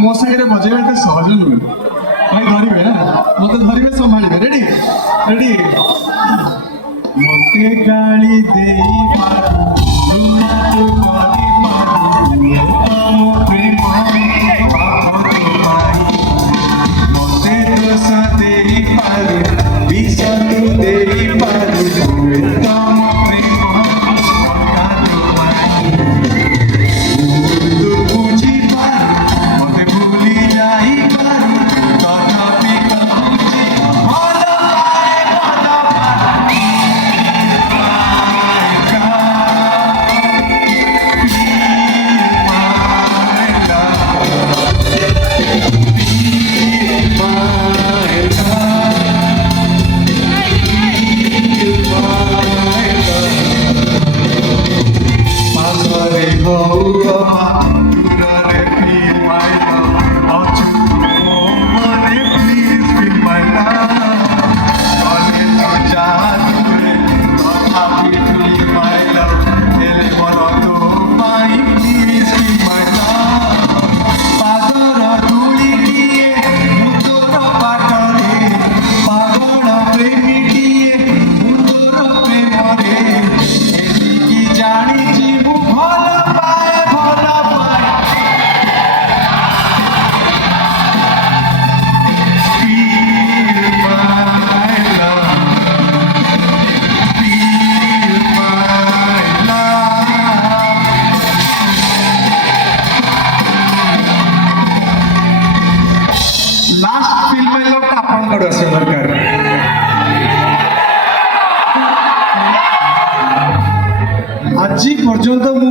ମୋ ସାଙ୍ଗରେ ବଜେଇବା ଏତେ ସହଜ ନୁହେଁ। ଭାଇ ଧରିବେ ନା, ମତେ ଧରିବେ ସମ୍ଭାଳିବେ। Ready ready. ମତେ ଗାଳି ଦେଇ ମତେ ଦୋଷ ଦେଇ ପାରୁ ବିଷ ତୁ ଦେଇ ପାରୁ ତମ ପ୍ରେମ ତୁ ବୁଝିପାରୁ ମତେ ଭୁଲି ଯାଇପାରୁ ତଥାପି କହୁଛି ଭଲ ପାଏ ଭଲ ଦରକାର। ଆଜି ପର୍ଯ୍ୟନ୍ତ